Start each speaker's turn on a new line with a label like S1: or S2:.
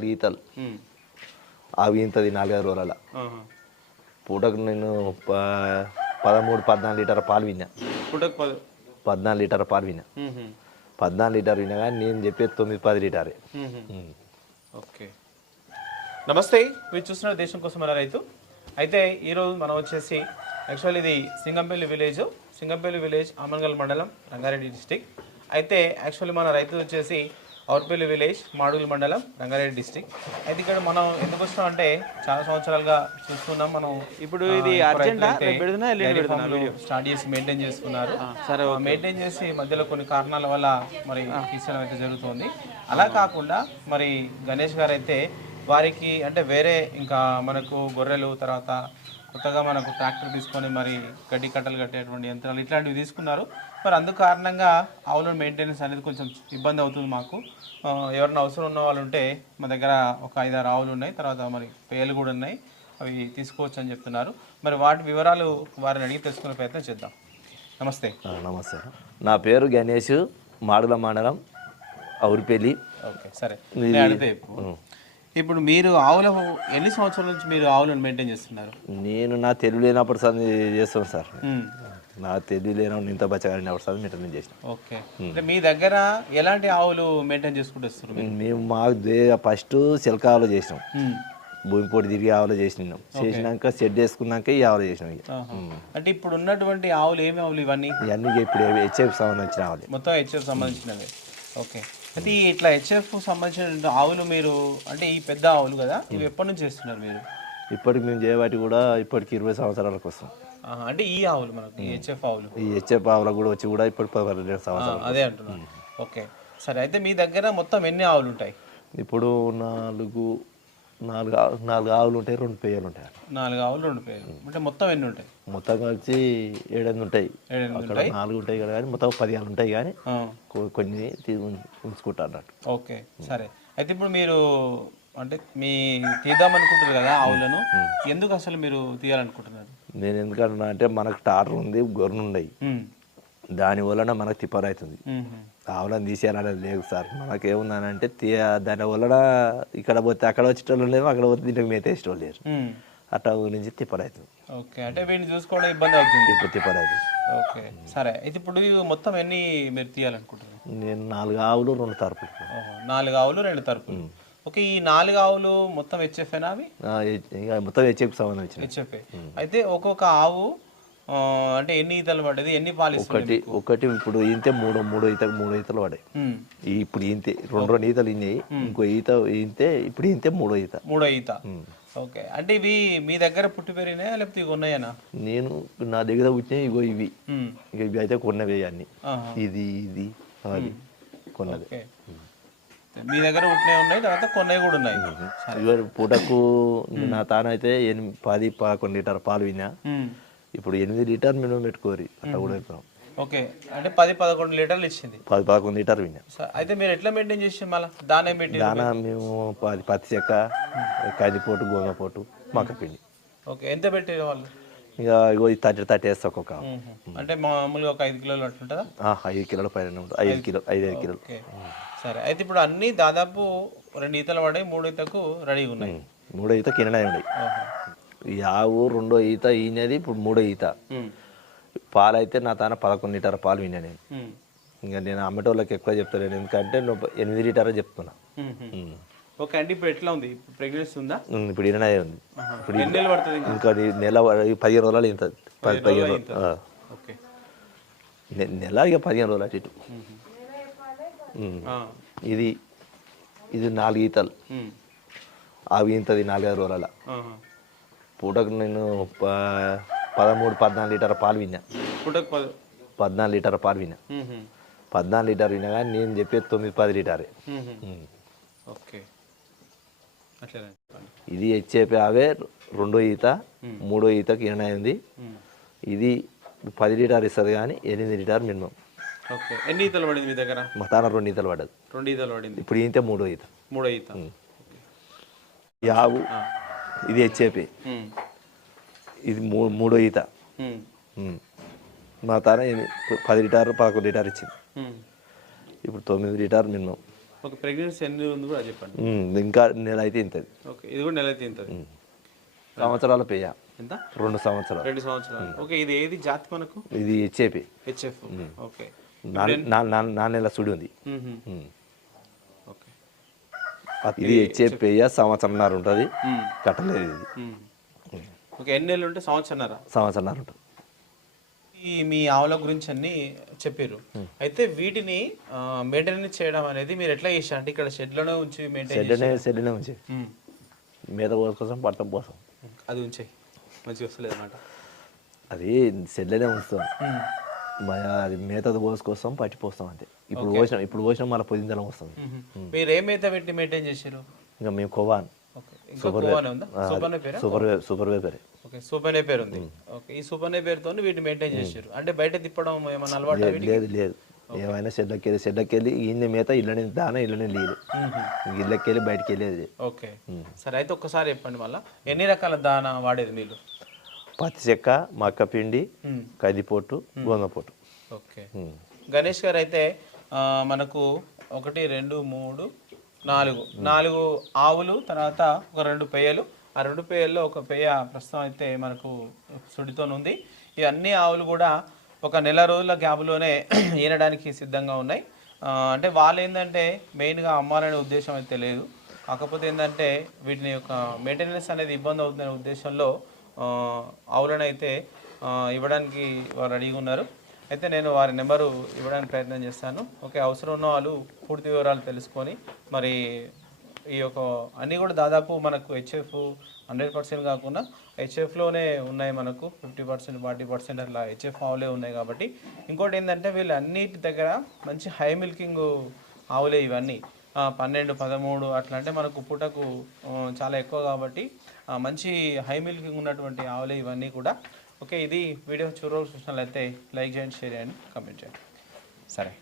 S1: నాలుగు ఈతలు. అవి ఇంతది నాలుగైదు రోజుల. పూటకు నేను పదమూడు పద్నాలుగు లీటర్ పాలు విన్నా.
S2: పుట్టకు పది
S1: పద్నాలుగు లీటర్ పాలు విన్నా. పద్నాలుగు లీటర్ విన్నా కానీ నేను చెప్పేది తొమ్మిది పది లీటరే.
S2: ఓకే. నమస్తే. మీరు చూస్తున్న దేశం కోసం రైతు? అయితే ఈరోజు మనం వచ్చేసి యాక్చువల్ ఇది సింగంపల్లి విలేజ్. సింగంపల్లి విలేజ్ ఆమన్గల్ మండలం రంగారెడ్డి డిస్టిక్. అయితే యాక్చువల్లీ మన రైతు వచ్చేసి ఔర్పల్లి విలేజ్ మాడుగుల మండలం రంగారెడ్డి డిస్టిక్ అయితే ఇక్కడ మనం ఎందుకు వస్తాం అంటే చాలా సంవత్సరాలుగా చూస్తున్నాం మనం
S3: ఇప్పుడు ఇది
S2: స్టార్ట్ చేసి మెయింటైన్ చేస్తున్నారు. సరే మెయింటైన్ చేసి మధ్యలో కొన్ని కారణాల వల్ల మరి తీసేయడం అయితే జరుగుతుంది. అలా కాకుండా మరి గణేష్ గారు అయితే వారికి అంటే వేరే ఇంకా మనకు గొర్రెలు తర్వాత కొత్తగా మనకు ట్రాక్టర్ తీసుకొని మరి గడ్డి కట్టలు కట్టేటువంటి యంత్రాలు ఇట్లాంటివి తీసుకున్నారు. మరి అందుకు కారణంగా ఆవుల మెయింటెనెన్స్ అనేది కొంచెం ఇబ్బంది అవుతుంది మాకు. ఎవరైనా అవసరం ఉన్న వాళ్ళు ఉంటే మా దగ్గర ఒక ఐదారు ఆవులు ఉన్నాయి తర్వాత మరి పేలు కూడా ఉన్నాయి అవి తీసుకోవచ్చు అని చెప్తున్నారు. మరి వాటి వివరాలు వారిని అడిగి తెలుసుకునే ప్రయత్నం చేద్దాం. నమస్తే.
S1: నమస్తే. నా పేరు గణేష్ మాడుల మండలం ఔరిపల్లి
S2: ఓకే సరే. నేను అడిగితే ఇప్పుడు. మీరు ఆవుల ఎన్ని సంవత్సరాల నుంచి మీరు ఆవులను మెయింటైన్ చేస్తున్నారు?
S1: నేను నా తెలివి లేనప్పుడు సార్ చేస్తాను సార్. నా తెలివి లేనప్పుడు ఇంత బచ్చగాడినప్పుడు సార్ మీరు నేను చేసిన.
S2: ఓకే. అంటే మీ దగ్గర ఎలాంటి ఆవులు మెయింటైన్ చేసుకుంటూ మీరు?
S1: మేము మా ఫస్ట్ చిలక ఆవులు చేసినాం. భూమి పొడి తిరిగి ఆవులు చేసినాం. చేసినాక సెట్ చేసుకున్నాక ఈ ఆవులు చేసినాం ఇక.
S2: ఆహా. అంటే ఇప్పుడు ఉన్నటువంటి ఆవులు ఏమి ఆవులు ఇవన్నీ?
S1: ఇవన్నీ ఇప్పుడు హెచ్ఎఫ్ సంబంధించిన ఆవులు.
S2: మొత్తం హెచ్ఎఫ్ సంబంధించినవి. ఓకే. అయితే ఈ ఇట్లా హెచ్ఎఫ్ సంబంధించిన ఆవులు మీరు అంటే ఈ పెద్ద ఆవులు కదా ఇవి ఎప్పటి నుంచి చేస్తున్నారు మీరు?
S1: ఇప్పటికి మేము చేయబట్టి కూడా ఇప్పటికి ఇరవై సంవత్సరాలకు వస్తాం
S2: ఆహా, అంటే ఈ ఆవులు మనకు హెచ్ఎఫ్ ఆవులు.
S1: ఈ హెచ్ఎఫ్ ఆవులకు కూడా వచ్చి కూడా ఇప్పటికి పదిహేను
S2: ఆ,
S1: సంవత్సరాలు
S2: అదే అంటున్నాను ఓకే. సరే అయితే మీ దగ్గర మొత్తం ఎన్ని ఆవులు ఉంటాయి
S1: ఇప్పుడు నాలుగు నాలుగు నాలుగు ఆవులు ఉంటాయి రెండు పేయలు ఉంటాయి.
S2: నాలుగు ఆవులు రెండు పేర్లు. అంటే మొత్తం ఎన్ని ఉంటాయి?
S1: మొత్తం కలిసి ఏడెనిమిది ఉంటాయి. అక్కడ నాలుగు ఉంటాయి కదా కానీ మొత్తం పదిహేను ఉంటాయి కానీ కొన్ని తీ- ఉం- ఉంచుకుంటారు అన్నట్టు.
S2: ఓకే సరే. అయితే ఇప్పుడు మీరు అంటే మీ తీద్దాం అనుకుంటారు కదా ఆవులను. ఎందుకు అసలు మీరు తీయాలనుకుంటున్నారు?
S1: నేను ఎందుకంటున్నా అంటే మనకు టాటర్ ఉంది గొర్రెలు ఉన్నాయి.
S2: ఉమ్,
S1: దాని వలన మనకు తిప్పర్ అవుతుంది. ఆవులను తీసేయాలనేది లేదు సార్. మనకేముందనంటే తీ దాని వలన ఇక్కడ పోతే అక్కడ వచ్చేటోళ్ళు లేవు అక్కడ పోతే దీంట్లో మేత వేసేటోళ్ళు లేరు. అట్లా గురించి తిప్పర్ అవుతుంది.
S2: ఓకే. అంటే వీటిని చూసుకోవడం ఇబ్బంది అవుతుంది.
S1: తిప్పు తిప్పర్ అవుతుంది.
S2: ఓకే. సరే. అయితే ఇప్పుడు మొత్తం ఎన్ని మీరు తీయాలనుకుంటున్నారు?
S1: నేను నాలుగు ఆవులు రెండు తరపులు.
S2: నాలుగు ఆవులు రెండు తరపులు. ఓకే ఈ నాలుగు ఆవులు మొత్తం హెచ్ఎఫ్ఏనా అవి?
S1: మొత్తం హెచ్ఎఫ్ సంబంధించిన.
S2: హెచ్ఎఫ్ఏ. అయితే ఒక్కొక్క ఆవు అంటే ఎన్ని ఈతలు పడ్డది? ఎన్ని పాలు
S1: ఒకటి ఒకటి ఇప్పుడు ఈంతే మూడు మూడు ఈత మూడు ఈతలు ఈ ఇప్పుడు ఈంతే రెండు రెండు ఈతలు ఇన్నాయి ఇంకో ఈత ఈంతే ఇప్పుడు ఈంతే మూడో ఈత.
S2: మూడో ఈత. ఓకే. అంటే ఇవి మీ దగ్గర పుట్టి పెరిగినాయా లేకపోతే ఇవి ఉన్నాయనా
S1: నేను నా దగ్గర పుట్టినాయి ఇగో ఇవి. ఇవి అయితే కొన్నవే అన్ని. ఇది ఇది అది కొన్నది
S2: మీ దగ్గర పుట్టినవి ఉన్నాయి తర్వాత కొన్నవి కూడా ఉన్నాయి.
S1: ఇగో పూటకు నా తాన అయితే ఎనిమిది పది పదకొండు లీటర్ పాలు విన్నా. ఇప్పుడు ఎనిమిది లీటర్ మినిమం పెట్టుకోరి అట్లా కూడా పెడతాం
S2: ఓకే. అంటే పది పదకొండు లీటర్లు ఇచ్చింది.
S1: పది పదకొండు లీటర్ విన్నా.
S2: అయితే మీరు ఎట్లా మెయింటైన్ చేసి మళ్ళీ? దానే పెట్టి
S1: దానా మేము పది పత్తి చెక్క కందిపోటు గోంగ పోటు మక్క పిండి.
S2: ఓకే. ఎంత పెట్టి వాళ్ళు?
S1: ఇక ఇగో ఈ థర్టీ థర్టీ వేస్తా ఒక్కొక్క.
S2: అంటే మామూలుగా ఒక ఐదు కిలోలు
S1: ఆ, ఐదు కిలోల పైన ఉంటుంది. ఐదు కిలో ఐదు ఐదు కిలోలు.
S2: సరే అయితే ఇప్పుడు అన్ని దాదాపు రెండు ఈతలు పడి మూడు ఈతకు రెడీగా ఉన్నాయి.
S1: మూడో ఈత కిరణాయి ఉన్నాయి ఆవు రెండో ఈత ఈనది ఇప్పుడు మూడో ఈత.
S2: ఉమ్,
S1: పాలు అయితే నా తాన పదకొండు లీటర్ పాలు విన్నా నేను ఇంకా నేను అమ్మటోళ్ళకి ఎక్కువ చెప్తాను ఎందుకంటే నువ్వు ఎనిమిది లీటర్ చెప్తున్నా.
S2: ఓకే అండి ఇప్పుడు ఎట్లా ఉంది? ప్రెగ్నెన్సీ ఉందా?
S1: ఇప్పుడు ఇరవై ఉంది. ఇప్పుడు
S2: ఎన్ని పడుతుంది ఇంకా?
S1: నెల పదిహేను రోజులు ఇంత పది పదిహేను నెల ఇక పదిహేను రోజులు అటు ఇటు. ఇది ఇది నాలుగు ఈతలు. అవి ఇంతది నాలుగైదు రోజుల. పూటకు నేను పదమూడు పద్నాలుగు లీటర్ పాలు విన్నా. పద్నాలుగు లీటర్ పాలు విన్నా. పద్నాలుగు లీటర్ విన్నా కానీ నేను చెప్పేది తొమ్మిది పది లీటరే. ఇది హెచ్ఏపి అవే రెండో ఈత మూడో ఈతకి
S2: ఉమ్,
S1: ఇది పది లీటర్ ఇస్తుంది కానీ ఎనిమిది లీటర్ మినిమం.
S2: ఓకే. ఎన్ని ఈతలు పడింది మీ దగ్గర?
S1: మా తాన రెండు ఈతలు పడ్డది.
S2: రెండు ఈతలు పడింది.
S1: ఇప్పుడు ఈతే మూడో ఈత.
S2: మూడో ఈత.
S1: ఈ ఆవు ఇది హెచ్ఏపి ఇది మూ మూడో ఈత. మా తాన పది లీటర్ పదకొండు లీటర్ ఇచ్చింది. ఇప్పుడు తొమ్మిది లీటర్ మినిమం.
S2: ఓకే ప్రెగ్నెన్సీ ఎన్ని ఉంది కూడా చెప్పండి.
S1: ఇంకా నెల అయితే ఇంతది.
S2: ఓకే. ఇది కూడా నెల తింటుంది
S1: సంవత్సరాల పెయ్య
S2: ఎంత?
S1: రెండు సంవత్సరాలు.
S2: రెండు సంవత్సరాలు. ఓకే. ఇది ఏది జాతి మనకు?
S1: ఇది హెచ్ఏపి
S2: హెచ్ఎఫ్ ఓకే.
S1: నా నెల సుడి ఉంది. ఇది పెయ్య సంవత్సరంన్నర ఉంటుంది. కట్టలేదు ఇది.
S2: ఓకే ఎన్ని నెలలు ఉంటే సంవత్సరన్నర?
S1: సంవత్సరంన్నర ఉంటుంది.
S2: ఈ మీ ఆవుల గురించి అన్ని చెప్పారు అయితే వీటిని మెయింటెనెన్స్ చేయడం అనేది మీరు ఎట్లా చేశారు? అంటే ఇక్కడ షెడ్లోనే ఉంచి మెయింటైన్
S1: సెడ్డనే ఉంచి. మీద కోసం పట్టం కోసం
S2: అది ఉంచాయి. మంచిగా వస్తలేదు అనమాట
S1: అది సెడ్లనే ఉంచుతాం. అది మేత పోసు కోసం పట్టి పోస్తాం అంతే. ఇప్పుడు పోసిన ఇప్పుడు పోసిన మళ్ళీ పొద్దుందలం వస్తుంది.
S2: మీరు ఏమైతే పెట్టి మెయింటైన్ చేశారు
S1: ఇంకా మేము
S2: కోవానే సూపర్
S1: సూపర్ సూపర్ వేపరే
S2: ఓకే సూపర్ అనే పేరు ఉంది ఓకే ఈ సూపర్ అనే పేరుతో వీటిని మెయింటైన్ చేశారు అంటే బయట తిప్పడం ఏమన్నా అలవాటు
S1: లేదు లేదు ఏమైనా షెడ్లకి వెళ్ళి షెడ్లకి వెళ్ళి ఇన్ని మేత ఇళ్ళని దాన ఇళ్ళని లేదు ఇళ్ళకి వెళ్ళి బయటికి వెళ్ళేది
S2: ఓకే. సరే అయితే ఒక్కసారి చెప్పండి మళ్ళీ. ఎన్ని రకాల దానా వాడేది మీరు?
S1: పత్తి చెక్క మక్క పిండి. కదిపోటు గోధుమ పొట్టు
S2: ఓకే. గణేష్ గారు అయితే మనకు ఒకటి రెండు మూడు నాలుగు. నాలుగు ఆవులు తర్వాత ఒక రెండు పెయ్యలు ఆ రెండు పెయ్యల్లో ఒక పెయ్య ప్రస్తుతం అయితే మనకు సుడితో ఉంది. ఈ అన్ని ఆవులు కూడా ఒక నెల రోజుల గ్యాప్లోనే ఈనడానికి సిద్ధంగా ఉన్నాయి. అంటే వాళ్ళు ఏంటంటే మెయిన్గా అమ్మాలనే ఉద్దేశం అయితే లేదు. కాకపోతే ఏంటంటే వీటిని యొక్క మెయింటెనెన్స్ అనేది ఇబ్బంది అవుతుందనే ఉద్దేశంలో ఆవులను అయితే ఇవ్వడానికి వారు రెడీగా ఉన్నారు. అయితే నేను వారి నెంబరు ఇవ్వడానికి ప్రయత్నం చేస్తాను. ఓకే అవసరం ఉన్న వాళ్ళు పూర్తి వివరాలు తెలుసుకొని మరి ఈ యొక్క అన్నీ కూడా దాదాపు మనకు హెచ్ఎఫ్ హండ్రెడ్ పర్సెంట్ కాకుండా హెచ్ఎఫ్లోనే ఉన్నాయి మనకు. ఫిఫ్టీ పర్సెంట్ ఫార్టీ పర్సెంట్ అట్లా హెచ్ఎఫ్ ఆవులే ఉన్నాయి కాబట్టి. ఇంకోటి ఏంటంటే వీళ్ళు అన్నిటి దగ్గర మంచి హై మిల్కింగ్ ఆవులే ఇవన్నీ. పన్నెండు పదమూడు అట్లా అంటే మనకు పుటకు చాలా ఎక్కువ కాబట్టి మంచి హై మిల్కింగ్ ఉన్నటువంటి ఆవులు ఇవన్నీ కూడా. ఓకే ఇది వీడియో చూడవలసి చూసినట్లయితే లైక్ చేయండి షేర్ చేయండి కమెంట్ చేయండి. సరే.